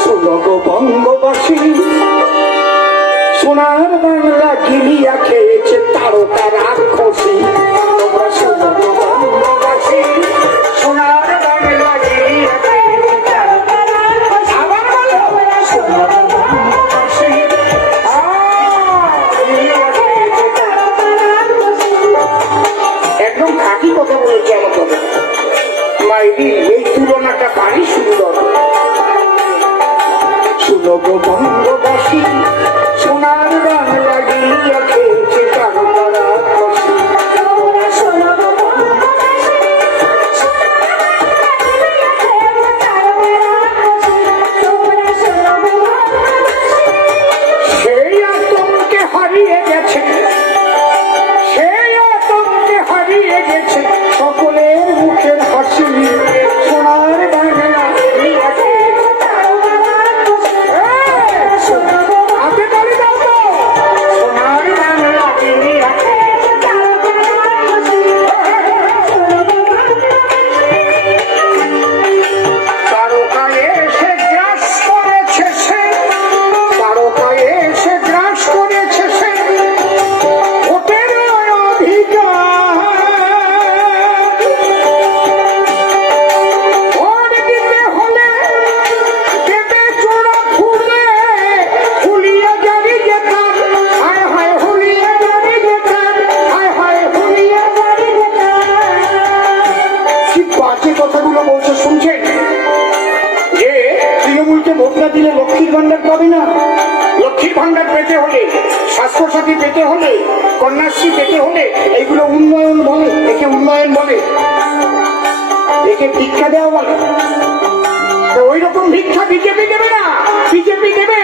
শুনগ বঙ্গবাসী সোনার বাংলা গিলিয়া খেয়েছে তারকা রাক্ষসী। তোমরা একদম খাঁটি কথা বলেছে আমার কথা। এই তুলনাটা ভারী সুন্দর। bhagwan পেতে হলে, কন্যাশ্রী পেতে হলে এইগুলো উন্নয়ন বলে, একে উন্নয়ন বলে। একে ভিক্ষা দেওয়া বলে। ওই রকম ভিক্ষা বিজেপি দেবে না। বিজেপি দেবে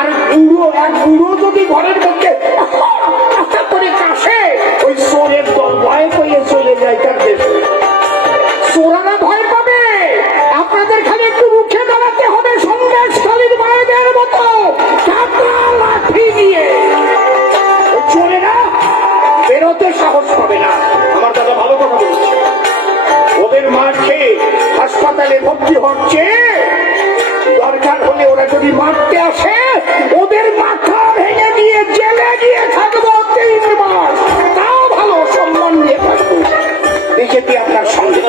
আর উড়ো এক উড়ো যদি ঘরের মধ্যে করে কাশে, ওই সোরের দল ভয় পেয়ে চলে যায় তার দেশে। সোরারা ভয় পাবে। আপনাদের খালি একটু মুখে দাঁড়াতে হবে সন্দেশ খালির বাইরের মতো লাঠি দিয়ে চোরেরা, বেরোতে সাহস পাবে না। আমার দাদা ভালো কথা বলছে। ওদের মাঠে হাসপাতালে ভর্তি হচ্ছে ওরা যদি মারতে আসে, ওদের মাথা ভেঙে দিয়ে জেলে গিয়ে থাকব তিন মাস তাও ভালো সম্মান নিয়ে থাকব। বিজেপি আপনার সঙ্গে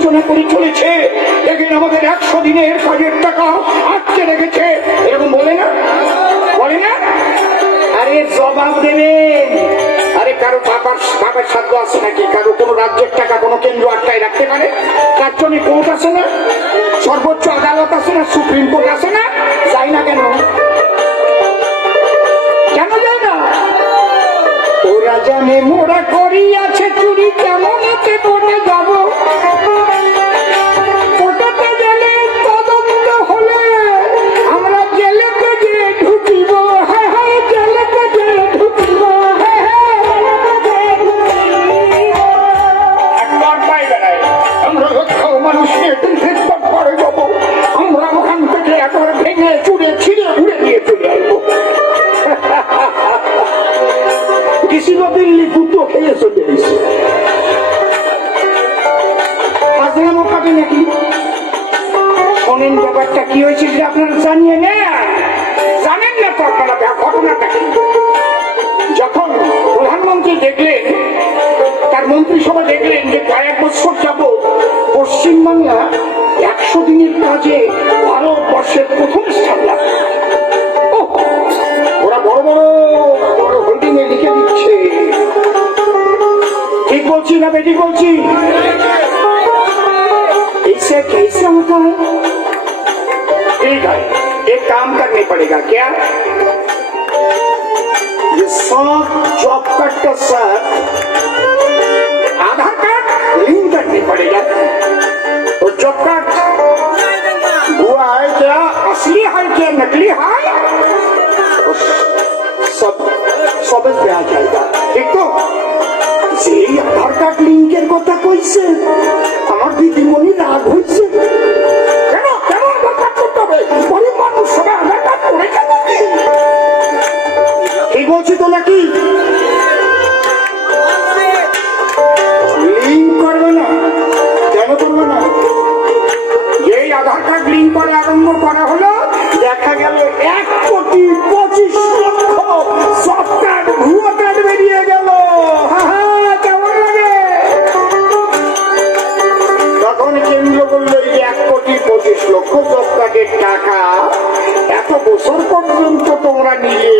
বঞ্চনা করে চলেছে। দেখেন আমাদের একশো দিনের কাজের টাকা আটকে রেখেছে। এরকম বলে না? বলে না? আরে জবাব দেবেন আরে কারও বাবার বাবার সাধ্য আছে নাকি? কারও কোনো রাজ্যের টাকা, কোনো কেন্দ্র আটকায় রাখতে পারে? তার জন্য কোর্ট আছে না? সর্বোচ্চ আদালত আছে না? সুপ্রিম কোর্ট আছে না? যাই না কেন? কেন যায় না? ওরা জানে মোরা করি আছে জানেন না তো আপনারা ব্যাপ- ঘটনাটা কি যখন প্রধানমন্ত্রী দেখলেন তার মন্ত্রিসভা দেখলেন যে কয়েক বছর যাব পশ্চিমবাংলা একশো দিনের কাজে ভারতবর্ষের প্রথম স্থান লাভ করে। ওহ, ওরা বড় বড় বড় হোল্ডিং এ লিখে দিচ্ছে ঠিক বলছি না বেটি বলছি इससे कैसे होता है ठीक है एक काम करनी पड़ेगा क्या ये सब जॉब कार्ड का साथ आधार कार्ड लिंक करनी पड़ेगा तो जॉब कार्ड हुआ है क्या असली है क्या नकली है तो सब সবেজ দেওয়া যায়গা ঠিক তো সেই আধার কার্ড লিঙ্কের কথা কইছে আমার দিদিমণি রাগ তোমরা নিয়ে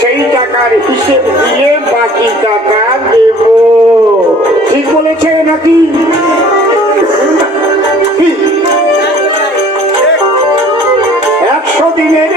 সেই টাকার হিসেব দিয়ে বাকি টাকা দেব। ঠিক বলেছে নাকি? একশো দিনের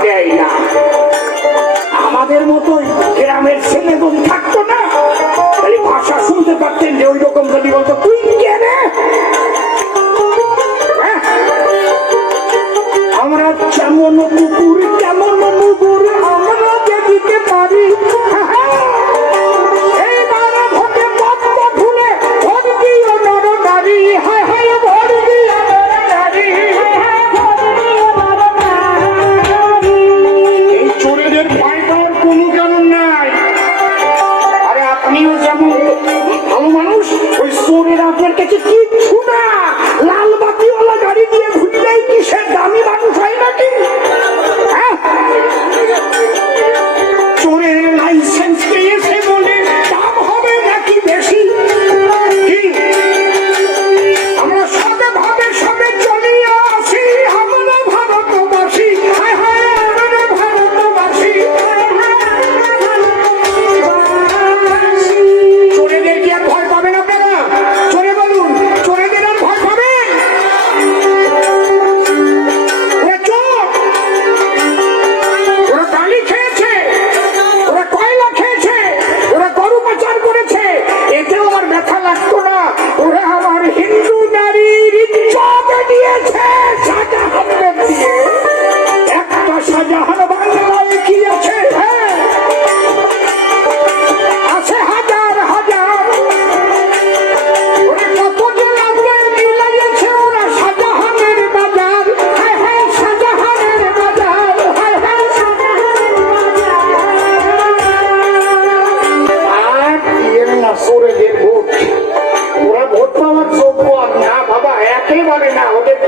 দেয় না। আমাদের মতোই চোরেদের ভোট ওরা ভোট পাওয়ার যোগ্য আর না বাবা একেবারে না ওদের